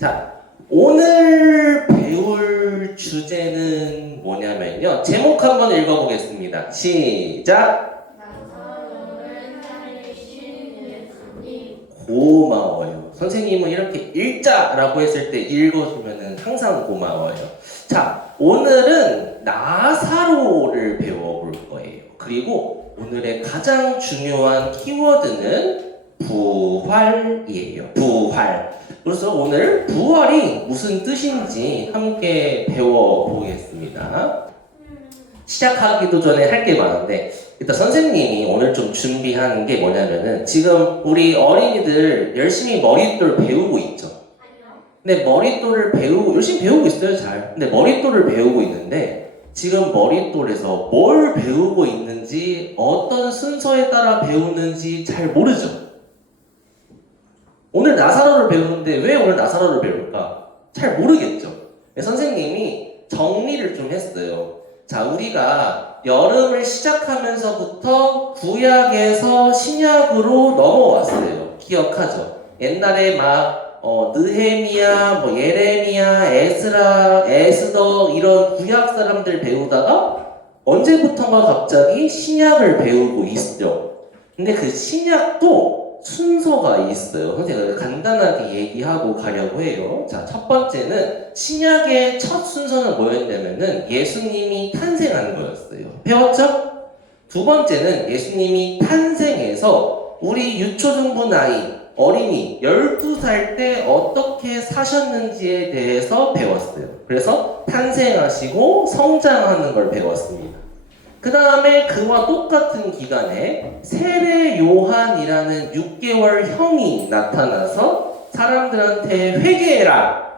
자, 오늘 배울 주제는 뭐냐면요. 제목 한번 읽어보겠습니다. 시작! 고마워요. 선생님은 이렇게 읽자라고 했을 때 읽어주면 항상 고마워요. 자, 오늘은 나사로를 배워볼 거예요. 그리고 오늘의 가장 중요한 키워드는 부활이에요. 부활. 그래서 오늘 부활이 무슨 뜻인지 함께 배워보겠습니다. 시작하기도 전에 할 게 많은데 일단 선생님이 오늘 좀 준비한 게 뭐냐면은 지금 우리 어린이들 열심히 머릿돌 배우고 있죠. 근데 머릿돌을 열심히 배우고 있어요. 잘. 근데 머릿돌을 배우고 있는데 지금 머릿돌에서 뭘 배우고 있는지 어떤 순서에 따라 배우는지 잘 모르죠. 오늘 나사로를 배우는데 왜 오늘 나사로를 배울까? 잘 모르겠죠. 선생님이 정리를 좀 했어요. 자, 우리가 여름을 시작하면서부터 구약에서 신약으로 넘어왔어요. 기억하죠? 옛날에 막 느헤미야, 예레미야, 에스라, 에스더 이런 구약 사람들 배우다가 언제부턴가 갑자기 신약을 배우고 있죠. 근데 그 신약도 순서가 있어요. 선생님 간단하게 얘기하고 가려고 해요. 자, 첫 번째는 신약의 첫 순서는 뭐였냐면은 예수님이 탄생한 거였어요. 배웠죠? 두 번째는 예수님이 탄생해서 우리 유초등부 나이 어린이 12살 때 어떻게 사셨는지에 대해서 배웠어요. 그래서 탄생하시고 성장하는 걸 배웠습니다. 그 다음에 그와 똑같은 기간에 세례 요한이라는 6개월 형이 나타나서 사람들한테 회개해라.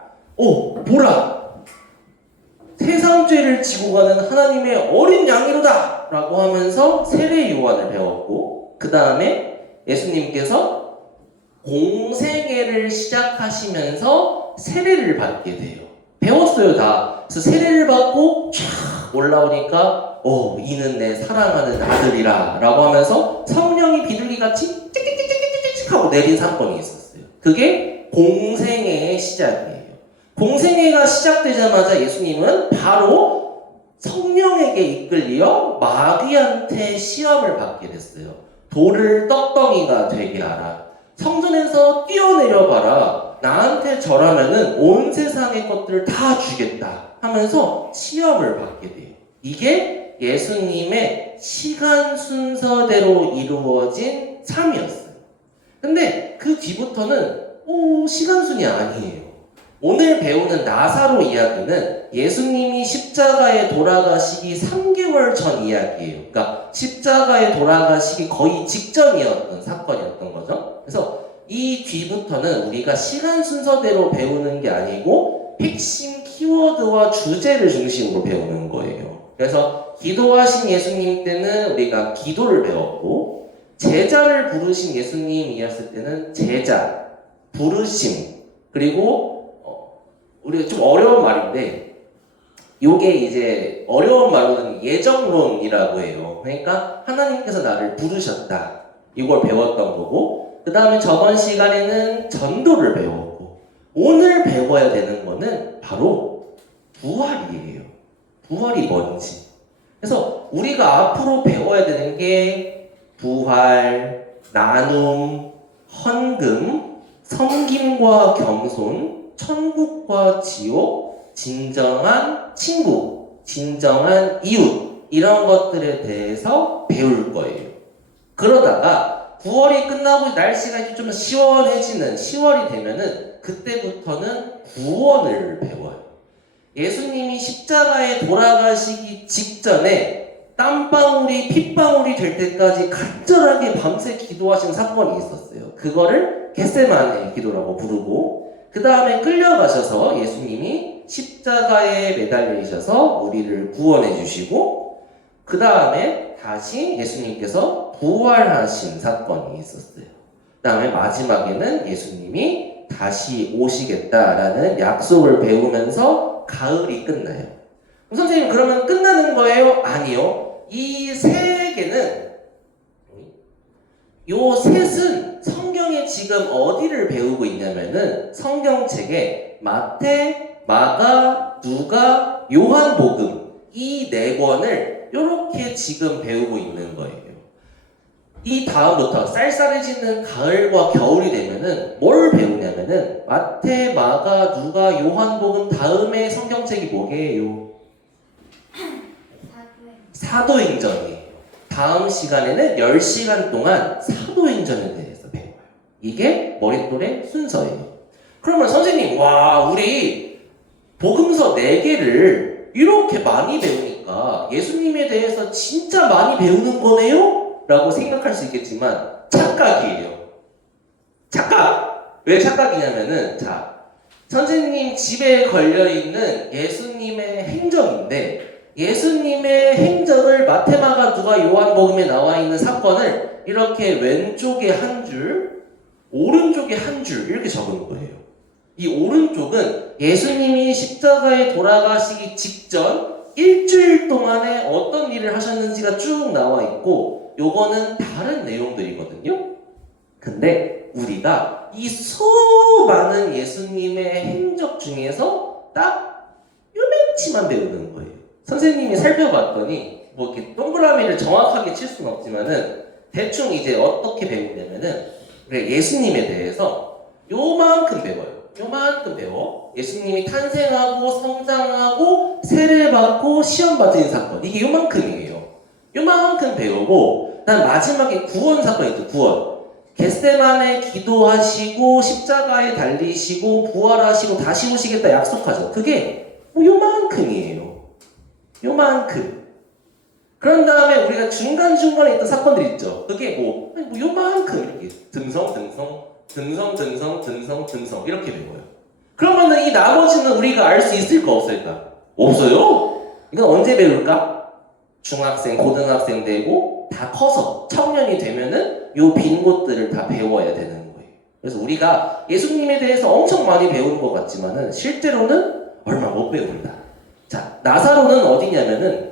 보라. 세상 죄를 지고 가는 하나님의 어린 양이로다. 라고 하면서 세례 요한을 배웠고 그 다음에 예수님께서 공생애를 시작하시면서 세례를 받게 돼요. 배웠어요 다. 그래서 세례를 받고 쫙 올라오니까 이는 내 사랑하는 아들이라 라고 하면서 성령이 비둘기같이 찍찍찍찍찍찍 하고 내린 사건이 있었어요. 그게 공생애의 시작이에요. 공생애가 시작되자마자 예수님은 바로 성령에게 이끌려 마귀한테 시험을 받게 됐어요. 돌을 떡덩이가 되게 하라. 성전에서 뛰어내려 봐라. 나한테 절하면은 온 세상의 것들을 다 주겠다 하면서 시험을 받게 돼요. 이게 예수님의 시간 순서대로 이루어진 삶이었어요. 근데 그 뒤부터는 시간순이 아니에요. 오늘 배우는 나사로 이야기는 예수님이 십자가에 돌아가시기 3개월 전 이야기예요. 그러니까 십자가에 돌아가시기 거의 직전이었던 사건이었던 거죠. 그래서 이 뒤부터는 우리가 시간 순서대로 배우는 게 아니고 핵심 키워드와 주제를 중심으로 배우는 거예요. 그래서 기도하신 예수님 때는 우리가 기도를 배웠고 제자를 부르신 예수님이었을 때는 제자, 부르심, 그리고 우리가 좀 어려운 말인데 요게 이제 어려운 말로는 예정론이라고 해요. 그러니까 하나님께서 나를 부르셨다. 이걸 배웠던 거고 그 다음에 저번 시간에는 전도를 배웠고 오늘 배워야 되는 거는 바로 부활이에요. 부활이 뭔지. 그래서 우리가 앞으로 배워야 되는 게 부활, 나눔, 헌금, 섬김과 겸손, 천국과 지옥, 진정한 친구, 진정한 이웃 이런 것들에 대해서 배울 거예요. 그러다가 9월이 끝나고 날씨가 좀 시원해지는 10월이 되면은 그때부터는 구원을 배워요. 예수님이 십자가에 돌아가시기 직전에 땀방울이 핏방울이 될 때까지 간절하게 밤새 기도하신 사건이 있었어요. 그거를 겟세마네 기도라고 부르고 그 다음에 끌려가셔서 예수님이 십자가에 매달리셔서 우리를 구원해 주시고 그 다음에 다시 예수님께서 부활하신 사건이 있었어요. 그 다음에 마지막에는 예수님이 다시 오시겠다라는 약속을 배우면서 가을이 끝나요. 선생님 그러면 끝나는 거예요? 아니요. 이 세 개는 요 셋은 성경 성경에 지금 어디를 배우고 있냐면은 성경책에 마태, 마가, 누가, 요한복음 이 네 권을 이렇게 지금 배우고 있는 거예요. 이 다음부터 쌀쌀해지는 가을과 겨울이 되면은 뭘 배우냐면은 마태, 마가, 누가, 요한복음 다음에 성경책이 뭐게요? 사도행전이에요. 다음 시간에는 10시간 동안 사도행전에 대해서 배워요. 이게 머릿돌의 순서예요. 그러면 선생님, 와, 우리 복음서 4개를 이렇게 많이 배우니까 예수님에 대해서 진짜 많이 배우는 거네요? 라고 생각할 수 있겠지만 착각이에요. 착각! 왜 착각이냐면은 자, 선생님 집에 걸려있는 예수님의 행적인데 예수님의 행적을 마테마가 누가 요한복음에 나와 있는 사건을 이렇게 왼쪽에 한 줄, 오른쪽에 한 줄 이렇게 적은 거예요. 이 오른쪽은 예수님이 십자가에 돌아가시기 직전 일주일 동안에 어떤 일을 하셨는지가 쭉 나와 있고 요거는 다른 내용들이거든요. 근데 우리가 이 수많은 예수님의 행적 중에서 딱 요맨치만 배우는 거예요. 선생님이 살펴봤더니 뭐 이렇게 동그라미를 정확하게 칠 수는 없지만은 대충 이제 어떻게 배우냐면은 예수님에 대해서 요만큼 배워요. 요만큼 배워. 예수님이 탄생하고 성장하고 세례받고 시험 받은 사건 이게 요만큼이에요. 요만큼 배우고 난 마지막에 구원 사건이 있죠. 구원. 겟세마네 기도하시고 십자가에 달리시고 부활하시고 다시 오시겠다 약속하죠. 그게 뭐 요만큼이에요. 요만큼. 그런 다음에 우리가 중간중간에 있던 사건들 있죠. 그게 뭐 요만큼 이렇게 등성 이렇게 배워요. 그러면은 이 나머지는 우리가 알 수 있을까 없을까? 없어요. 이건 언제 배울까? 중학생, 고등학생 되고 다 커서 청년이 되면은 요 빈 곳들을 다 배워야 되는 거예요. 그래서 우리가 예수님에 대해서 엄청 많이 배우는 것 같지만은 실제로는 얼마 못 배운다. 자, 나사로는 어디냐면은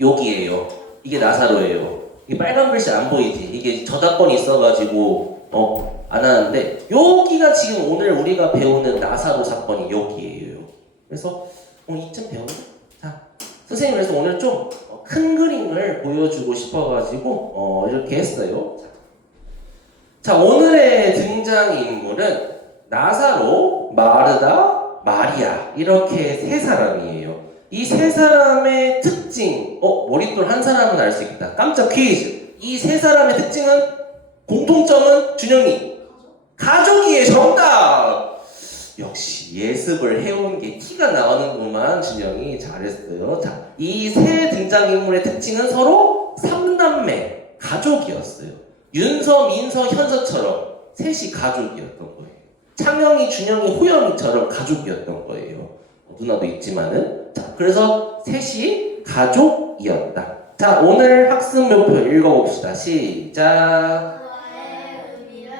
여기에요. 이게 나사로예요. 이 빨간 글씨 안 보이지? 이게 저작권이 있어가지고 안 하는데 여기가 지금 오늘 우리가 배우는 나사로 사건이 여기에요. 그래서 이쯤 배웠나? 자, 선생님 그래서 오늘 좀 큰 그림을 보여주고 싶어가지고 이렇게 했어요. 자, 오늘의 등장인물은 나사로, 마르다, 마리아 이렇게 세 사람이에요. 이 세 사람의 특징, 머릿돌 한 사람은 알 수 있겠다. 깜짝 퀴즈. 이 세 사람의 특징은 공통점은 준영이 가족이에요. 정답. 역시 예습을 해온 게 티가 나오는구만. 준영이 잘했어요. 자, 이 세 등장인물의 특징은 서로 3남매 가족이었어요. 윤서, 민서, 현서처럼 셋이 가족이었던 거예요. 창영이, 준영이, 호영이처럼 가족이었던 거예요. 누나도 있지만은. 자, 그래서 셋이 가족이었다. 자, 오늘 학습 목표 읽어봅시다. 시작. 너의 의미를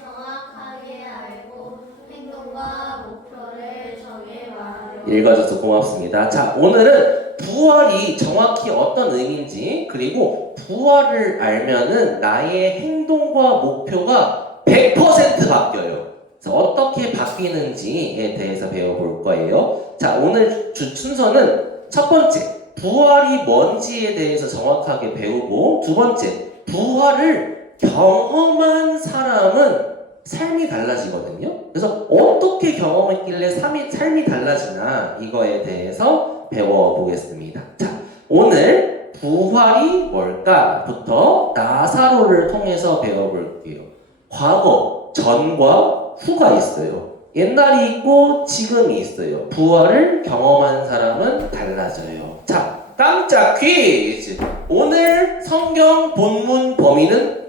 정확하게 알고 행동과 목표를 정해 말하여. 읽어줘서 고맙습니다. 자, 오늘은 부활이 정확히 어떤 의미인지 그리고 부활을 알면은 나의 행동과 목표가 100% 바뀌어요. 그래서 어떻게 바뀌는지에 대해서 배워볼 거예요. 자, 오늘 순서는 첫 번째, 부활이 뭔지에 대해서 정확하게 배우고 두 번째, 부활을 경험한 사람은 삶이 달라지거든요. 그래서 어떻게 경험했길래 삶이 달라지나 이거에 대해서 배워보겠습니다. 자, 오늘 부활이 뭘까부터 나사로를 통해서 배워볼게요. 과거, 전과 후가 있어요. 옛날이 있고 지금이 있어요. 부활을 경험한 사람은 달라져요. 자, 깜짝 퀴즈! 오늘 성경 본문 범위는?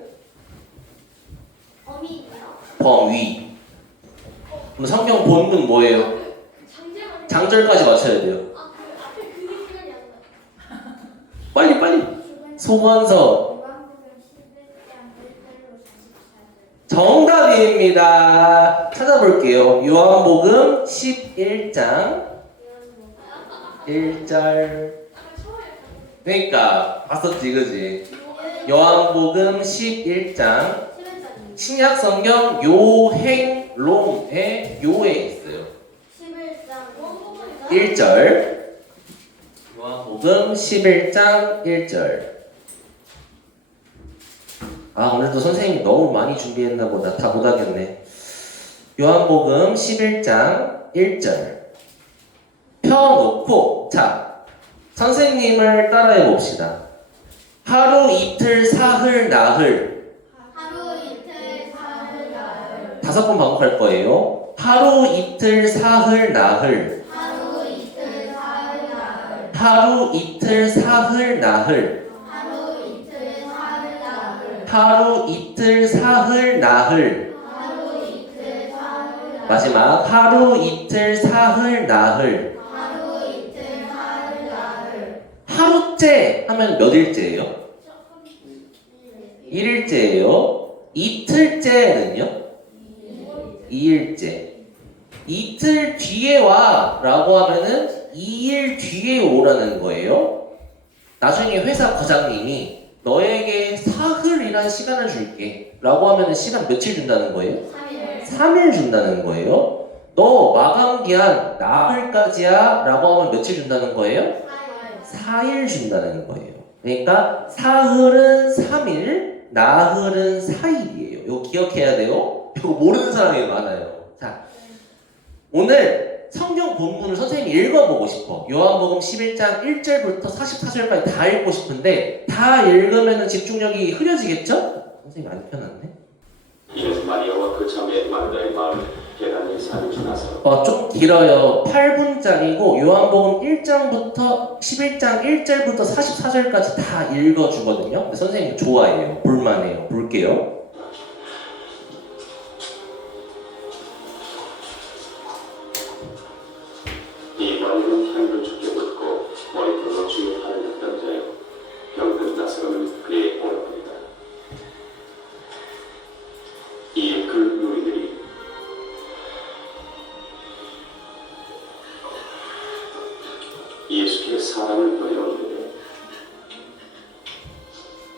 범위요? 범위. 그럼 성경 본문 뭐예요? 장절까지 맞춰야 돼요. 그 앞에 그게 시간이 안 나. 빨리. 소관서. 정답입니다. 찾아볼게요. 요한복음 11장 1절. 그러니까 봤었지, 그지? 요한복음 11장 신약 성경 요행론의 요에 있어요. 11장 1절. 요한복음 11장 1절. 아, 오늘도 선생님이 너무 많이 준비했나 보다. 다 못하겠네. 요한복음 11장 1절. 펴놓고, 자, 선생님을 따라해 봅시다. 하루 이틀 사흘 나흘. 하루 이틀 사흘 나흘 5번 반복할 거예요. 하루 이틀 사흘 나흘. 하루 이틀 사흘 나흘 하루 이틀 사흘 나흘. 하루 이틀 사흘 나흘 하루 이틀 사흘 나흘. 하루 이틀 사흘 나흘 마지막 하루 이틀 사흘 나흘. 하루 이틀 사흘 나흘 하루째 하면 몇 일째예요? 1일째예요. 이틀째는요? 2일째. 이틀 뒤에 와 라고 하면은 2일 뒤에 오라는 거예요. 나중에 회사 과장님이 너에게 사흘이란 시간을 줄게 라고 하면은 시간 며칠 준다는 거예요? 3일 3일 준다는 거예요. 너 마감 기한 나흘까지야 라고 하면 며칠 준다는 거예요? 4일 준다는 거예요. 그러니까 사흘은 3일, 나흘은 4일이에요. 이거 기억해야 돼요. 이거 모르는 사람이 많아요. 자, 오늘 성경 본문을 선생님이 읽어보고 싶어. 요한복음 11장 1절부터 44절까지 다 읽고 싶은데 다 읽으면 집중력이 흐려지겠죠? 선생님 안 펴놨네. 이에서 마리아와 그 자매 마르다의 마음에 계단에 산을 지나서 좀 길어요. 8분짜리고 요한복음 1장부터 11장 1절부터 44절까지 다 읽어주거든요. 근데 선생님 좋아해요. 볼만해요. 볼게요. 이 머리는 향기를 좋게 붓고 머리털로 주의 팔을 닦던 자요 병든 나사로는 그의 오라버니라. 이에 그 누이들이 예수께 사람을 보내오는데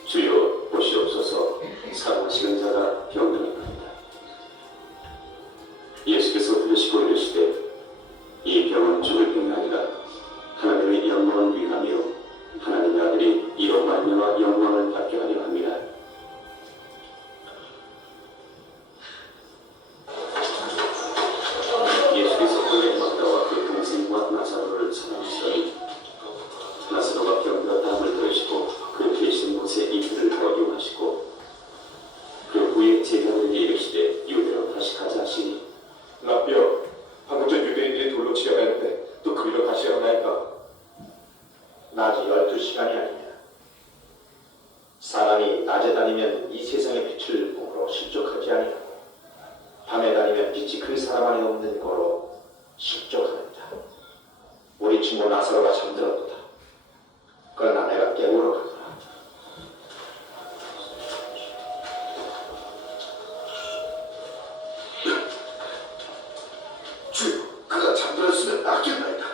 주여 보시옵소서 사랑하시는 자가 병들었나이다. 예수께서 들으시고 이르시되 이 병은 죽을 병이 아니라 하나님의 영광을 위하며 하나님의 아들이 이로 말미암아 영광을 받게 하려 합니다. 예수께서 그의 마다와 그 동생과 나사로를 사랑하시더니 나사로가 병들었다함을 들으시고 그 계신 곳에 이틀을 거류하시고 그 후에 제자들에게 이르시되 유대로 다시 가자 하시니 라비여 방금 전 유대인들이 돌로 치려가는데 또 그리로 다시 하나이까? 낮이 12시간이 아니냐. 사람이 낮에 다니면 이 세상의 빛을 보므로 실족하지 아니하고 밤에 다니면 빛이 그 사람 안에 없는 거로 실족하느니라. 우리 친구 나사로가 잠들었도다. 그러나 내가 깨우러 가노라. 주여 그가 잠들었으면 낫겠나이다.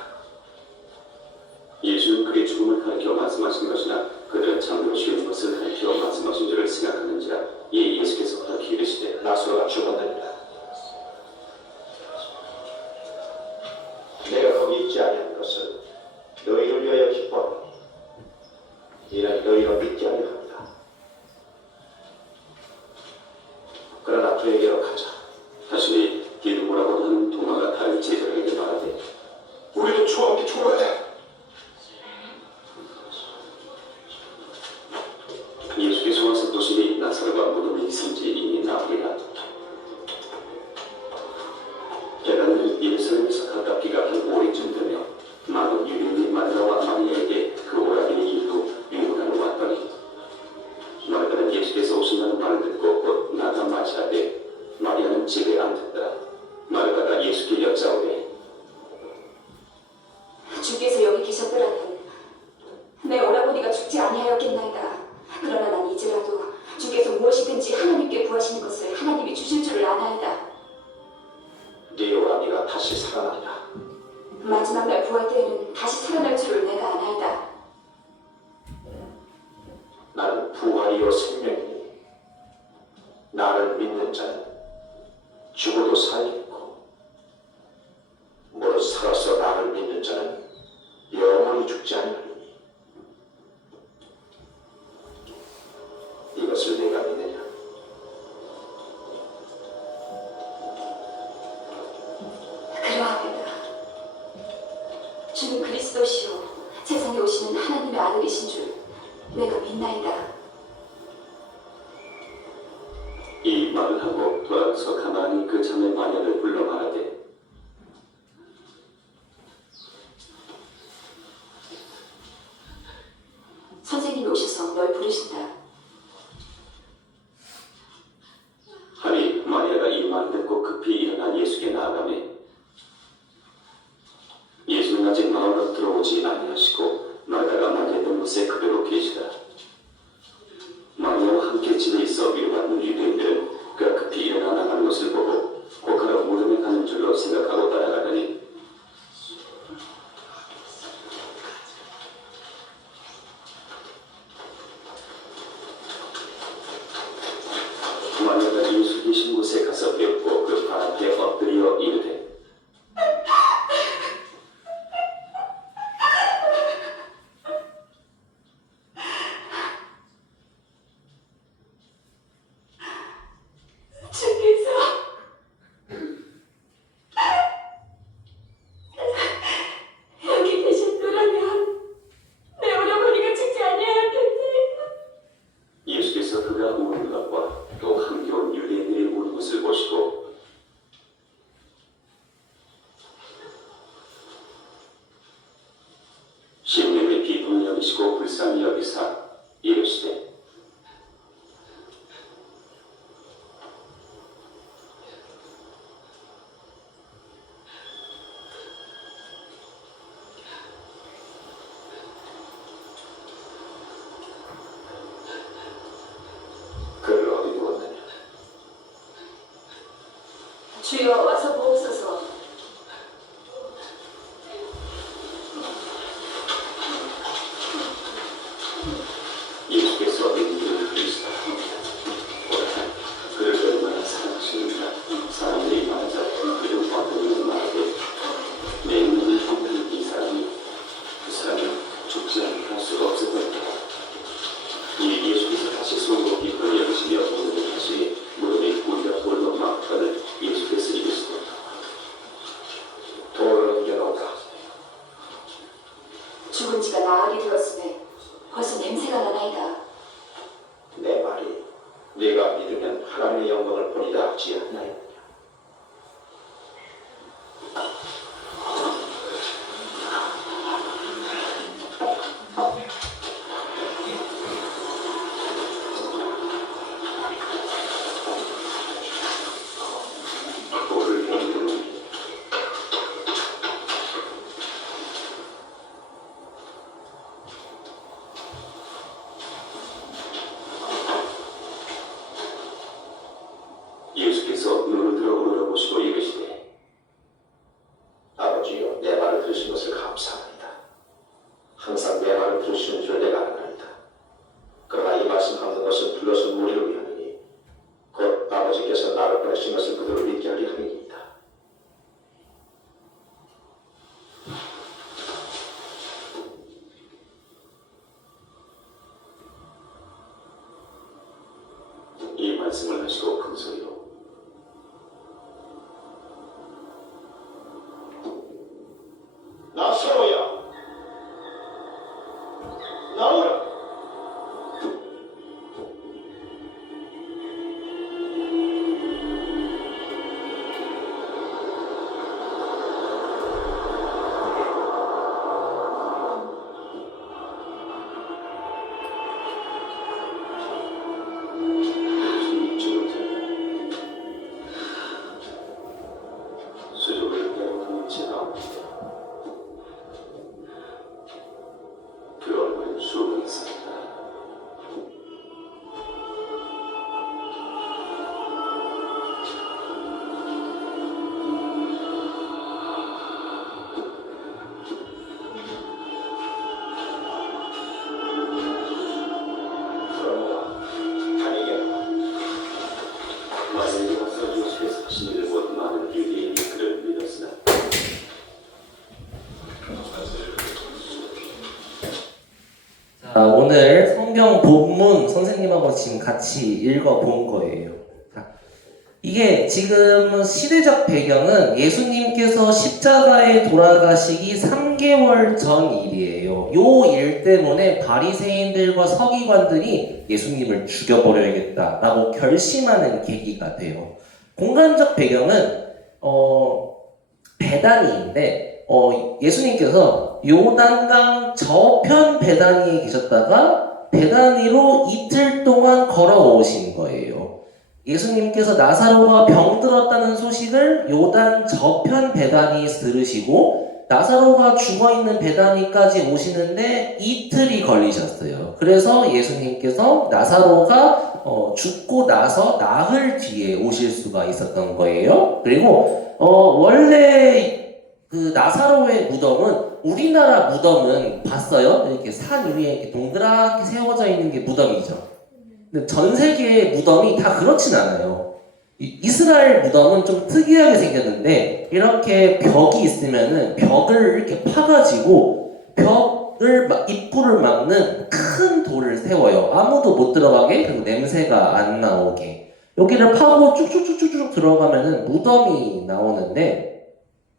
예수는 그의 죽음을 가리켜 말씀하신 것이나 그들은 잠들어 쉬는 것을 가리켜 말씀하신 줄을 생각하는지라. 이에 예수께서 그렇게 이르시되 나사로가 죽었느니라. 내가 거기 있지 아니한 것은 너희를 위하여 기뻐하노니 이는 너희가 믿지 아니합니다. 그러나 그에게로 가자. 다시 디두모라고 하는 도마가 다른 제자에게 말하되 우리도 주와 함께 죽어야 예수께서 와서 도시니 나사로가 무덤에 있은지 이미 나으리라. 계단은 예루살렘에서 가깝기가 한 5리쯤 되며 많은 유대인이 마르다와 마리아에게 그 오라비의 이유로 유문하러 왔더니 마르다는 예수께서 오신다는 말을 듣고 곧 나가 마시하되 마리아는 집에 앉았더라. 마르다가 예수께 여짜오되 주께서 여기 계셨더라면 내 오라버니가 죽지 아니하였겠나이다. 그러나 난 이제라도 주께서 무엇이든지 하나님께 구하시는 것을 하나님이 주실 줄을 아나이다. 네 오라비가 다시 살아나리라. 마지막 날 부활 때에는 다시 살아날 줄을 내가 아나이다. 나는 부활이요 생명이니 나를 믿는 진실로 살아서 나를 믿는 자는 영원히 죽지 아니하리니 이것을 내가 믿느냐? 그러하옵니다. 주는 그리스도시요 세상에 오시는 하나님의 아들이신 줄 내가 믿나이다. 이 말을 하고 돌아서 가만히 그 자매 마리아를 불러 말하되 선생님이 오셔서 널 부르신다. 하니 마리아가 이 말을 듣고 급히 일어나 예수께 나아가매 예수는 아직 마을로 들어오지 아니하시고 마다가 말했던 곳에 그대로 계시다. 마리아와 함께 집에 있어 위로받는 유대인들은 그가 급히 일어나 나가는 것을 보고 곧가로 무덤에 가는 줄로 생각하고 따라가더니 마리아가 예수 계신 곳에 가서 배웠고 그 발 앞에 엎드려 이르되 주께서 여기 계셨더라면 내 오라버니가 죽지 아니하였 텐데. 예수께서 그가 우는 것과 또 함겨운 유대인들이 우는 것을 보시고 심령의 비통을 여기시고 불쌍히 여기사 이르시되 그를 어디 두었느냐? 주여 와서 보옵소서. 예수께서 인들을 부르시다. 그를 얼마나 사랑하시는가. 사람들이 말하자 그를 받으면 말하되 내 눈을 보는 이 사람이 그 사람은 죽지 않게 할 수가 없을 것이다. 이 예수께서 다시 손으로 기뻐 여기시며 무릎을 하시니 무릎에 우리가 돌로 막거늘 예수께서 이르시되 돌을 옮겨놓으라. 죽은 지가 나흘이 되었으니 벌써 냄새가 나나이다. 내 말이 네가 믿으면 하나님의 영광을 보리라 하지 않나이느냐? 돌을 옮겨놓으니 예수께서 눈을 들어 우러러보시고 이르시되 아버지여, 내 말을 들으신 것을 감사합니다. 항상 내 말을 들으시는 줄 내가 아나이다. 그러나 이 말씀하는 것은 불러서 무리를 위함이니 곧 아버지께서 나를 보내신 것을 그대로 믿게 하리 함이니이다. 이 말씀을 하시고 큰 소리로 나사로야, 오늘 성경 본문 선생님하고 지금 같이 읽어본 거예요. 이게 지금 시대적 배경은 예수님께서 십자가에 돌아가시기 3개월 전 일이에요. 요 일 때문에 바리새인들과 서기관들이 예수님을 죽여버려야겠다라고 결심하는 계기가 돼요. 공간적 배경은 베다니인데 예수님께서 요단강 저편 베다니에 계셨다가 베다니로 이틀 동안 걸어오신 거예요. 예수님께서 나사로가 병들었다는 소식을 요단 저편 베다니에서 들으시고 나사로가 죽어있는 베다니까지 오시는데 이틀이 걸리셨어요. 그래서 예수님께서 나사로가 죽고 나서 나흘 뒤에 오실 수가 있었던 거예요. 그리고 원래 그 나사로의 무덤은 우리나라 무덤은 봤어요? 이렇게 산 위에 이렇게 동그랗게 세워져 있는 게 무덤이죠. 근데 전 세계의 무덤이 다 그렇진 않아요. 이스라엘 무덤은 좀 특이하게 생겼는데 이렇게 벽이 있으면은 벽을 이렇게 파가지고 입구를 막는 큰 돌을 세워요. 아무도 못 들어가게, 그리고 냄새가 안 나오게. 여기를 파고 쭉쭉쭉쭉 들어가면은 무덤이 나오는데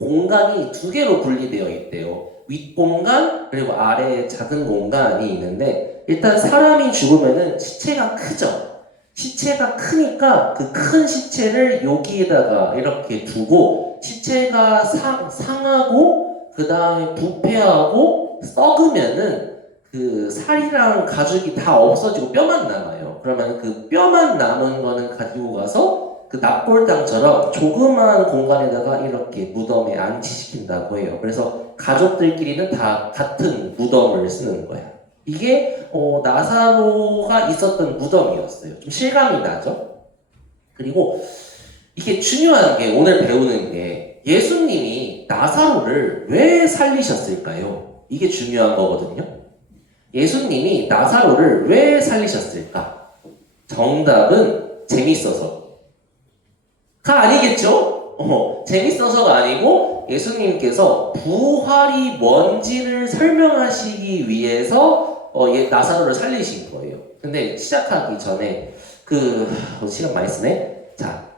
공간이 두 개로 분리되어 있대요. 윗공간 그리고 아래에 작은 공간이 있는데 일단 사람이 죽으면은 시체가 크죠. 시체가 크니까 그 큰 시체를 여기에다가 이렇게 두고 시체가 상하고 그 다음에 부패하고 썩으면은 그 살이랑 가죽이 다 없어지고 뼈만 남아요. 그러면 그 뼈만 남은 거는 가지고 가서 그 납골당처럼 조그마한 공간에다가 이렇게 무덤에 안치시킨다고 해요. 그래서 가족들끼리는 다 같은 무덤을 쓰는 거야. 이게 나사로가 있었던 무덤이었어요. 좀 실감이 나죠? 그리고 이게 중요한 게 오늘 배우는 게 예수님이 나사로를 왜 살리셨을까요? 이게 중요한 거거든요. 예수님이 나사로를 왜 살리셨을까? 정답은 재밌어서가 아니겠죠? 재밌어서가 아니고 예수님께서 부활이 뭔지를 설명하시기 위해서 나사로를 살리신 거예요. 근데 시작하기 전에 시간 많이 쓰네. 자,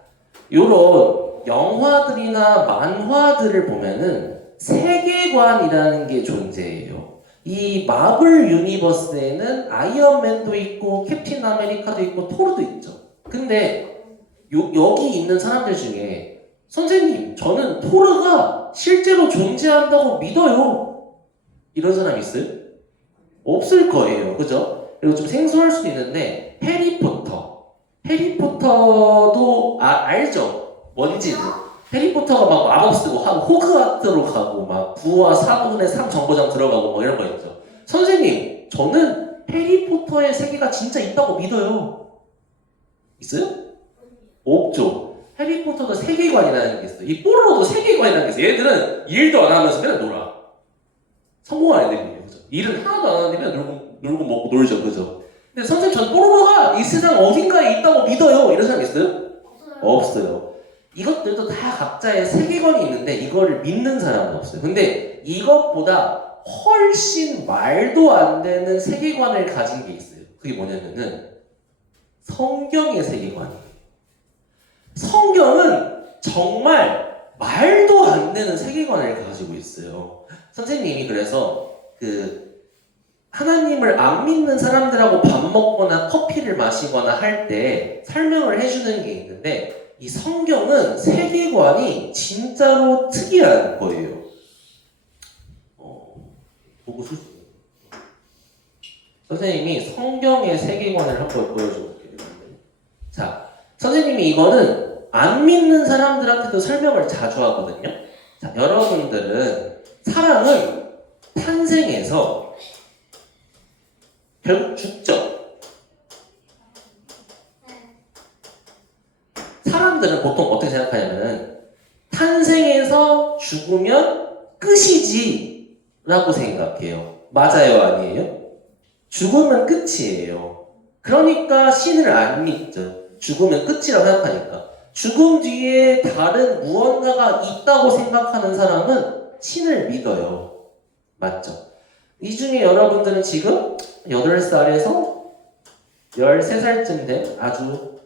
요런 영화들이나 만화들을 보면은 세계관이라는 게 존재해요. 이 마블 유니버스에는 아이언맨도 있고 캡틴 아메리카도 있고 토르도 있죠. 근데 여기 있는 사람들 중에 선생님, 저는 토르가 실제로 존재한다고 믿어요. 이런 사람 있어요? 없을 거예요. 그죠? 그리고 좀 생소할 수도 있는데 해리포터도 알죠? 뭔지는. 해리포터가 막 마법 쓰고 하고 호그와트로 가고 막 9와 4분의 3 정거장 들어가고 뭐 이런 거 있죠. 선생님, 저는 해리포터의 세계가 진짜 있다고 믿어요. 있어요? 없죠. 해리포터도 세계관이라는 게 있어요. 이 뽀로로도 세계관이라는 게 있어요. 얘들은 일도 안 하면서 맨날 놀아. 성공한 애들이에요. 그죠? 일은 하나도 안 하는데 맨날 놀고 먹고 놀죠. 그죠? 근데 선생님, 전 뽀로로가 이 세상 어딘가에 있다고 믿어요. 이런 사람 있어요? 없어요. 이것들도 다 각자의 세계관이 있는데 이거를 믿는 사람은 없어요. 근데 이것보다 훨씬 말도 안 되는 세계관을 가진 게 있어요. 그게 뭐냐면은 성경의 세계관이에요. 성경은 정말 말도 안 되는 세계관을 가지고 있어요. 선생님이 그래서 하나님을 안 믿는 사람들하고 밥 먹거나 커피를 마시거나 할 때 설명을 해주는 게 있는데 이 성경은 세계관이 진짜로 특이한 거예요. 보고 싶어요. 선생님이 성경의 세계관을 한번 보여줄게요. 자, 선생님이 이거는 안 믿는 사람들한테도 설명을 자주 하거든요. 자, 여러분들은 사람은 탄생해서 결국 죽죠. 사람들은 보통 어떻게 생각하냐면 탄생해서 죽으면 끝이지 라고 생각해요. 맞아요? 아니에요? 죽으면 끝이에요. 그러니까 신을 안 믿죠. 죽으면 끝이라고 생각하니까. 죽음 뒤에 다른 무언가가 있다고 생각하는 사람은 신을 믿어요. 맞죠? 이 중에 여러분들은 지금 8살에서 13살쯤 된 아주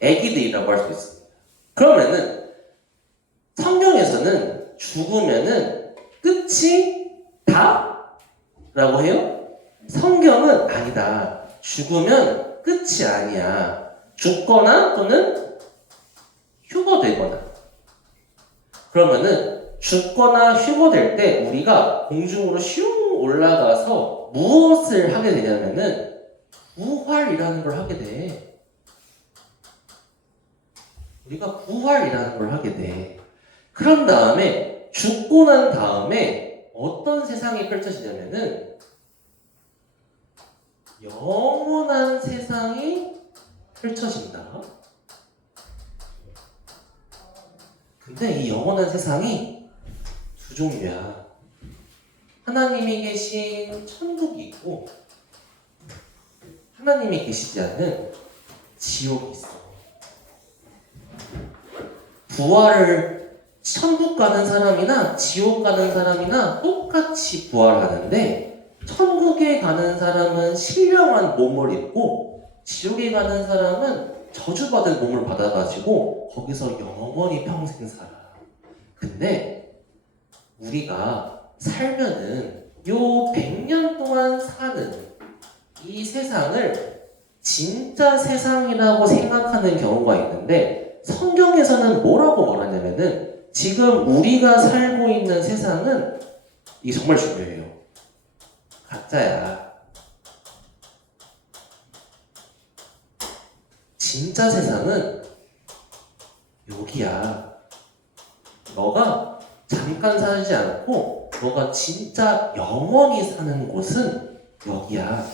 애기들이라고 할 수 있습니다. 그러면은 성경에서는 죽으면은 끝이 다? 라고 해요? 성경은 아니다. 죽으면 끝이 아니야. 죽거나 또는 휴거되거나. 그러면은 죽거나 휴거될 때 우리가 공중으로 슝 올라가서 무엇을 하게 되냐면은 부활이라는 걸 하게 돼. 우리가 부활이라는 걸 하게 돼. 그런 다음에 죽고 난 다음에 어떤 세상이 펼쳐지냐면은 영원한 세상이 펼쳐진다. 근데 이 영원한 세상이 두 종류야. 하나님이 계신 천국이 있고 하나님이 계시지 않는 지옥이 있어. 부활을 천국 가는 사람이나 지옥 가는 사람이나 똑같이 부활하는데 천국에 가는 사람은 신령한 몸을 입고 지옥에 가는 사람은 저주받은 몸을 받아가지고 거기서 영원히 평생 살아. 근데 우리가 살면은 요 100년 동안 사는 이 세상을 진짜 세상이라고 생각하는 경우가 있는데 성경에서는 뭐라고 말하냐면은 지금 우리가 살고 있는 세상은 이게 정말 중요해요. 가짜야. 진짜 세상은 여기야. 너가 잠깐 살지 않고 너가 진짜 영원히 사는 곳은 여기야.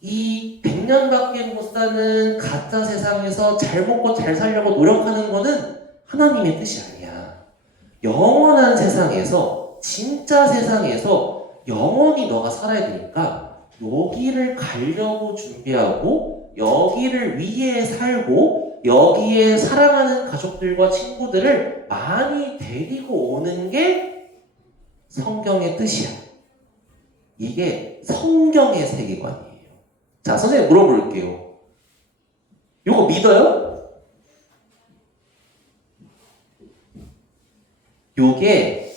이 100년밖에 못 사는 가짜 세상에서 잘 먹고 잘 살려고 노력하는 거는 하나님의 뜻이 아니야. 영원한 세상에서 진짜 세상에서 영원히 너가 살아야 되니까 여기를 가려고 준비하고 여기를 위해 살고 여기에 사랑하는 가족들과 친구들을 많이 데리고 오는 게 성경의 뜻이야. 이게 성경의 세계관이에요. 자, 선생님 물어볼게요. 이거 믿어요? 요게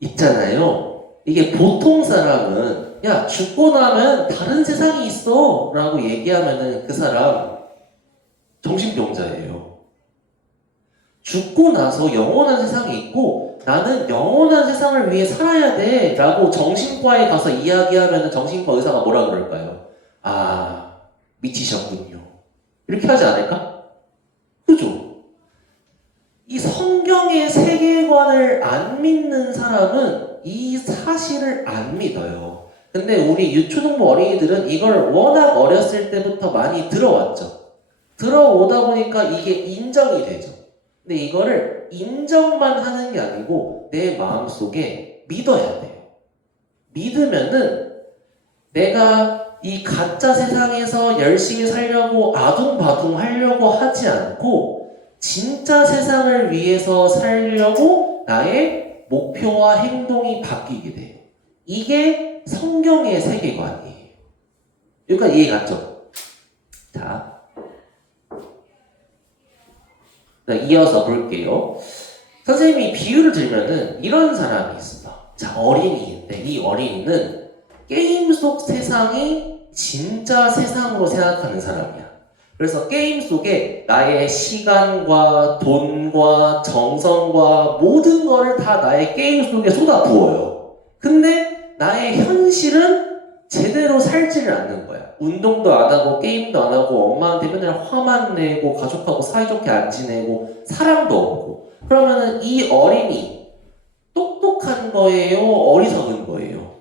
있잖아요. 이게 보통 사람은 야 죽고 나면 다른 세상이 있어 라고 얘기하면은 그 사람 정신병자예요. 죽고 나서 영원한 세상이 있고 나는 영원한 세상을 위해 살아야 돼 라고 정신과에 가서 이야기하면은 정신과 의사가 뭐라 그럴까요? 아, 미치셨군요. 이렇게 하지 않을까? 그죠? 이 성경의 세계관을 안 믿는 사람은 이 사실을 안 믿어요. 근데 우리 유초등부 어린이들은 이걸 워낙 어렸을 때부터 많이 들어왔죠. 들어오다 보니까 이게 인정이 되죠. 근데 이거를 인정만 하는 게 아니고 내 마음속에 믿어야 돼요. 믿으면은 내가 이 가짜 세상에서 열심히 살려고 아둥바둥 하려고 하지 않고 진짜 세상을 위해서 살려고 나의 목표와 행동이 바뀌게 돼요. 이게 성경의 세계관이에요. 여기까지 이해 갔죠? 자, 이어서 볼게요. 선생님이 비유를 들면은 이런 사람이 있어. 자, 어린이인데 이 어린이는 게임 속 세상이 진짜 세상으로 생각하는 사람이야. 그래서 게임 속에 나의 시간과 돈과 정성과 모든 거를 다 나의 게임 속에 쏟아부어요. 근데 나의 현실은 제대로 살지를 않는 거야. 운동도 안 하고 게임도 안 하고 엄마한테 맨날 화만 내고 가족하고 사이좋게 안 지내고 사랑도 없고. 그러면은 이 어린이 똑똑한 거예요? 어리석은 거예요?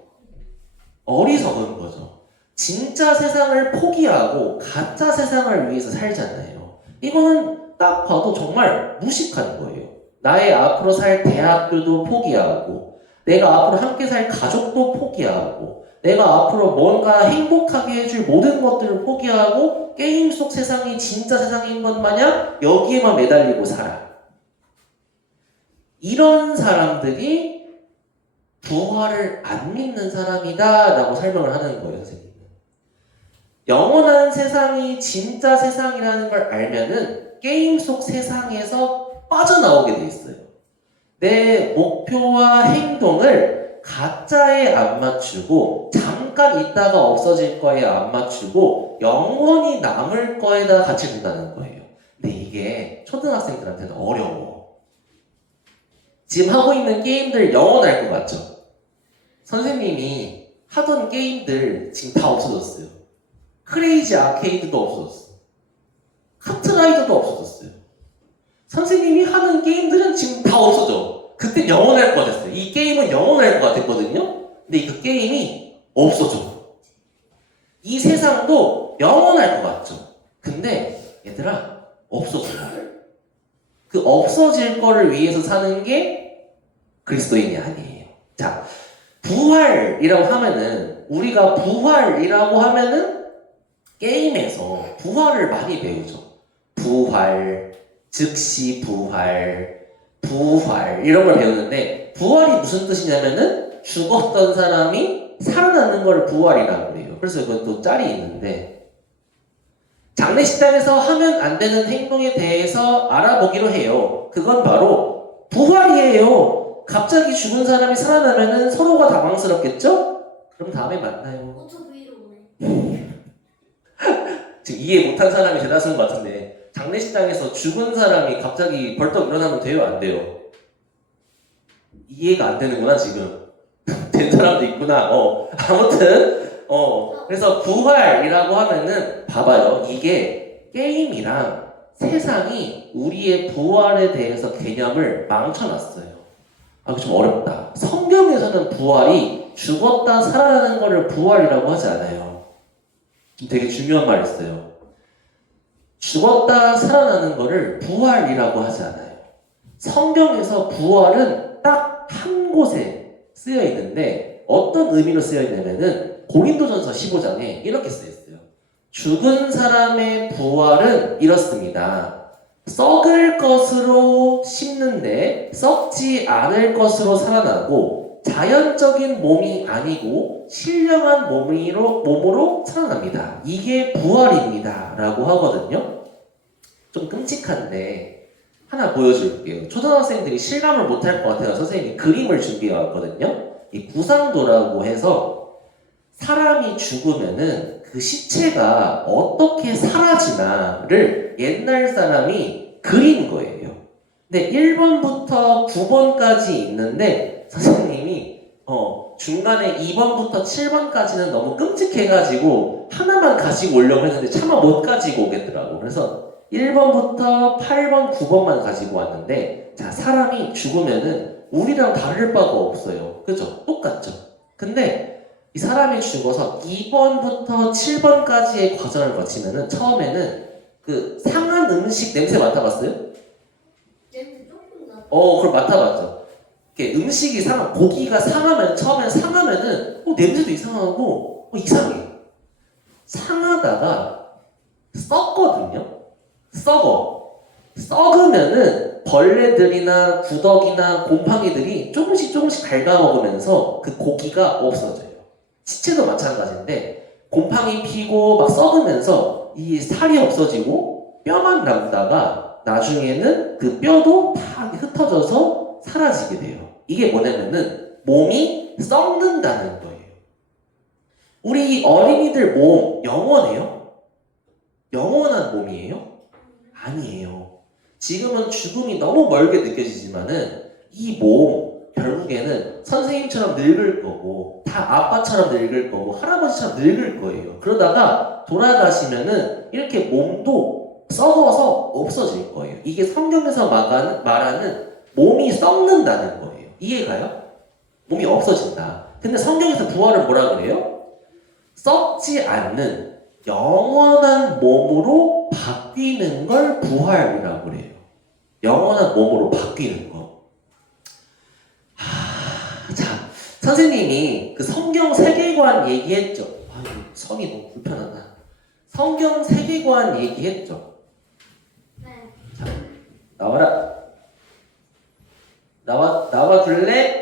어리석은 거죠. 진짜 세상을 포기하고 가짜 세상을 위해서 살잖아요. 이거는 딱 봐도 정말 무식한 거예요. 나의 앞으로 살 대학교도 포기하고 내가 앞으로 함께 살 가족도 포기하고 내가 앞으로 뭔가 행복하게 해줄 모든 것들을 포기하고 게임 속 세상이 진짜 세상인 것 마냥 여기에만 매달리고 살아. 이런 사람들이 부활을 안 믿는 사람이다 라고 설명을 하는 거예요, 선생님은. 영원한 세상이 진짜 세상이라는 걸 알면은 게임 속 세상에서 빠져나오게 돼 있어요. 내 목표와 행동을 가짜에 안 맞추고 잠깐 있다가 없어질 거에 안 맞추고 영원히 남을 거에다 같이 둔다는 거예요. 근데 이게 초등학생들한테는 어려워. 지금 하고 있는 게임들 영원할 것 같죠? 선생님이 하던 게임들 지금 다 없어졌어요. 크레이지 아케이드도 없어졌어. 카트라이더도 없어졌어요. 선생님이 하는 게임들은 지금 다 없어져. 그때 영원할 것 같았어요. 이 게임은 영원할 것 같았거든요. 근데 그 게임이 없어져. 이 세상도 영원할 것 같죠. 근데 얘들아 없어져요. 그 없어질 거를 위해서 사는 게 그리스도인이 아니에요. 자, 부활이라고 하면은 우리가 부활이라고 하면은 게임에서 부활을 많이 배우죠. 부활, 즉시 부활, 부활 이런 걸 배우는데 부활이 무슨 뜻이냐면은 죽었던 사람이 살아나는 걸 부활이라고 해요. 그래서 이건 또 짤이 있는데 장례식장에서 하면 안 되는 행동에 대해서 알아보기로 해요. 그건 바로 부활이에요. 갑자기 죽은 사람이 살아나면은 서로가 당황스럽겠죠? 그럼 다음에 만나요. 오토 브이로그네. 지금 이해 못한 사람이 대다수인 것 같은데 장례식장에서 죽은 사람이 갑자기 벌떡 일어나면 돼요? 안 돼요? 이해가 안 되는구나 지금. 된 사람도 있구나. 아무튼 그래서 부활이라고 하면은 봐봐요. 이게 게임이랑 세상이 우리의 부활에 대해서 개념을 망쳐놨어요. 아, 좀 어렵다. 성경에서는 부활이 죽었다 살아나는 거를 부활이라고 하지 않아요. 되게 중요한 말이 있어요. 죽었다 살아나는 거를 부활이라고 하지 않아요. 성경에서 부활은 딱 한 곳에 쓰여 있는데 어떤 의미로 쓰여 있냐면은 고린도전서 15장에 이렇게 쓰여 있어요. 죽은 사람의 부활은 이렇습니다. 썩을 것으로 심는데 썩지 않을 것으로 살아나고 자연적인 몸이 아니고 신령한 몸으로 살아납니다. 이게 부활입니다. 라고 하거든요. 좀 끔찍한데 하나 보여줄게요. 초등학생들이 실감을 못할 것 같아서 선생님이 그림을 준비해 왔거든요. 이 구상도라고 해서 사람이 죽으면은 그 시체가 어떻게 사라지나를 옛날 사람이 그린 거예요. 근데 1번부터 9번까지 있는데 선생님이 중간에 2번부터 7번까지는 너무 끔찍해가지고 하나만 가지고 오려고 했는데 차마 못 가지고 오겠더라고. 그래서 1번부터 8번, 9번만 가지고 왔는데 자, 사람이 죽으면은 우리랑 다를 바가 없어요. 그죠? 똑같죠? 근데 이 사람이 죽어서 2번부터 7번까지의 과정을 거치면은 처음에는 그 상한 음식 냄새 맡아봤어요? 냄새 조금 나. 그걸 맡아봤죠. 이렇게 음식이 고기가 상하면 처음에 상하면은 냄새도 이상하고 이상해. 상하다가 썩거든요. 썩으면은 벌레들이나 구더기나 곰팡이들이 조금씩 갉아먹으면서 그 고기가 없어져요. 시체도 마찬가지인데 곰팡이 피고 막 썩으면서 이 살이 없어지고 뼈만 남다가 나중에는 그 뼈도 다 흩어져서 사라지게 돼요. 이게 뭐냐면은 몸이 썩는다는 거예요. 우리 어린이들 몸 영원해요? 영원한 몸이에요? 아니에요. 지금은 죽음이 너무 멀게 느껴지지만은 이 몸 결국에는 선생님처럼 늙을 거고 다 아빠처럼 늙을 거고 할아버지처럼 늙을 거예요. 그러다가 돌아가시면은 이렇게 몸도 썩어서 없어질 거예요. 이게 성경에서 말하는 몸이 썩는다는 거예요. 이해가요? 몸이 없어진다. 근데 성경에서 부활을 뭐라 그래요? 썩지 않는 영원한 몸으로 바뀌는 걸 부활이라고 그래요. 영원한 몸으로 바뀌는 거. 자, 선생님이 그 성경 세계관 얘기했죠. 성이 너무 불편하다. 성경 세계관 얘기했죠. 네. 자, 나와라. 나와줄래?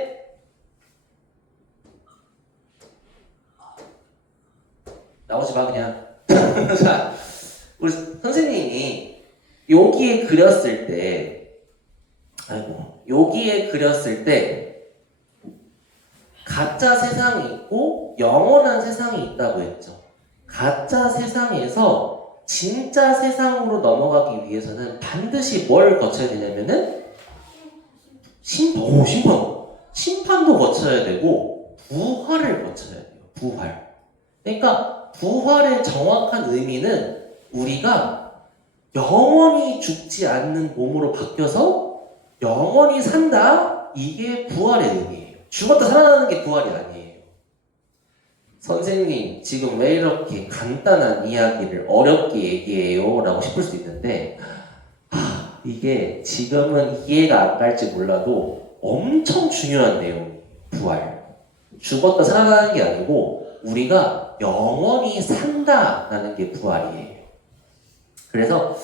여기에 그렸을 때, 여기에 그렸을 때 가짜 세상이 있고 영원한 세상이 있다고 했죠. 가짜 세상에서 진짜 세상으로 넘어가기 위해서는 반드시 뭘 거쳐야 되냐면은 심판도 거쳐야 되고 부활을 거쳐야 돼요. 부활. 그러니까 부활의 정확한 의미는 우리가 영원히 죽지 않는 몸으로 바뀌어서 영원히 산다. 이게 부활의 의미예요. 죽었다 살아나는 게 부활이 아니에요. 선생님, 지금 왜 이렇게 간단한 이야기를 어렵게 얘기해요? 라고 싶을 수 있는데 이게 지금은 이해가 안 갈지 몰라도 엄청 중요한 내용이에요. 부활. 죽었다 살아나는 게 아니고 우리가 영원히 산다라는 게 부활이에요. 그래서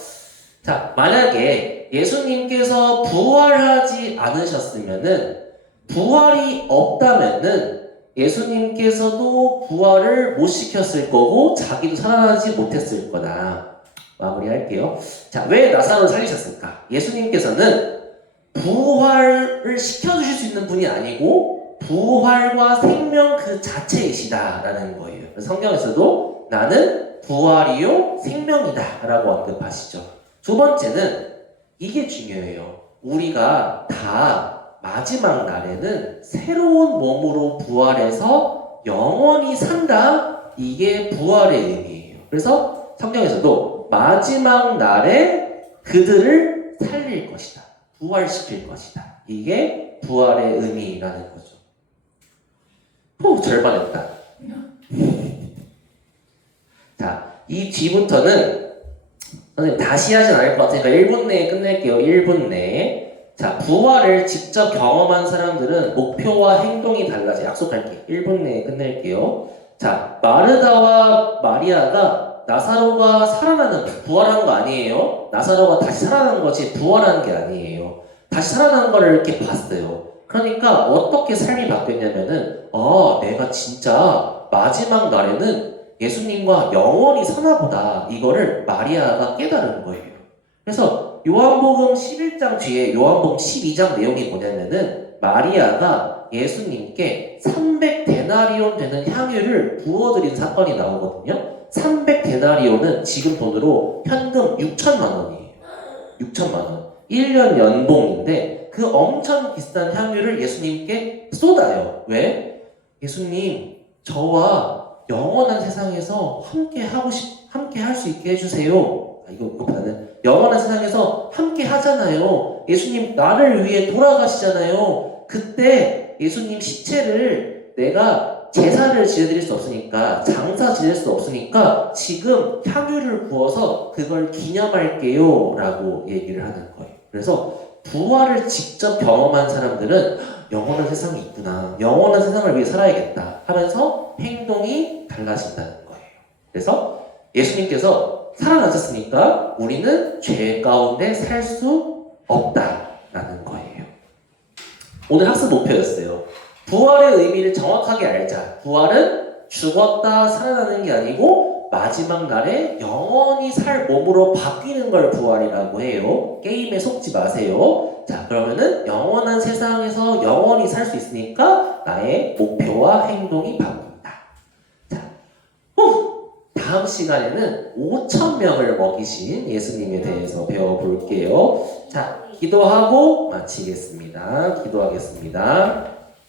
자, 만약에 예수님께서 부활하지 않으셨으면은 부활이 없다면은 예수님께서도 부활을 못 시켰을 거고 자기도 살아나지 못했을 거다. 마무리할게요. 자, 왜 나사로를 살리셨을까? 예수님께서는 부활을 시켜주실 수 있는 분이 아니고 부활과 생명 그 자체이시다라는 거예요. 성경에서도 나는 부활이요 생명이다 라고 언급하시죠. 두 번째는 이게 중요해요. 우리가 다 마지막 날에는 새로운 몸으로 부활해서 영원히 산다. 이게 부활의 의미예요. 그래서 성경에서도 마지막 날에 그들을 살릴 것이다. 부활시킬 것이다. 이게 부활의 의미라는 거죠. 절반 했다. 자, 이 뒤부터는 선생님 다시 하진 않을 것 같으니까 1분 내에 끝낼게요. 1분 내에. 자, 부활을 직접 경험한 사람들은 목표와 행동이 달라져. 약속할게. 1분 내에 끝낼게요. 자, 마르다와 마리아가 나사로가 부활한 거 아니에요. 나사로가 다시 살아난 거지 부활한 게 아니에요. 다시 살아난 거를 이렇게 봤어요. 그러니까 어떻게 삶이 바뀌었냐면은 내가 진짜 마지막 날에는 예수님과 영원히 사나 보다. 이거를 마리아가 깨달은 거예요. 그래서 요한복음 11장 뒤에 요한복음 12장 내용이 뭐냐면은 마리아가 예수님께 300데나리온 되는 향유를 부어드린 사건이 나오거든요. 300데나리온은 지금 돈으로 현금 6천만 원이에요. 6천만 원. 1년 연봉인데 그 엄청 비싼 향유를 예수님께 쏟아요. 왜? 예수님, 저와 영원한 세상에서 함께 할 수 있게 해주세요. 이거보다는 영원한 세상에서 함께 하잖아요. 예수님 나를 위해 돌아가시잖아요. 그때 예수님 시체를 내가 제사를 지내드릴 수 없으니까 장사 지낼 수 없으니까 지금 향유를 부어서 그걸 기념할게요 라고 얘기를 하는 거예요. 그래서 부활을 직접 경험한 사람들은 영원한 세상이 있구나, 영원한 세상을 위해 살아야겠다 하면서 행동이 달라진다는 거예요. 그래서 예수님께서 살아나셨으니까 우리는 죄 가운데 살 수 없다라는 거예요. 오늘 학습 목표였어요. 부활의 의미를 정확하게 알자. 부활은 죽었다 살아나는 게 아니고 마지막 날에 영원히 살 몸으로 바뀌는 걸 부활이라고 해요. 게임에 속지 마세요. 자, 그러면은 영원한 세상에서 영원히 살 수 있으니까 나의 목표와 행동이 바뀐다. 자, 다음 시간에는 5,000명을 먹이신 예수님에 대해서 배워볼게요. 자, 기도하고 마치겠습니다. 기도하겠습니다.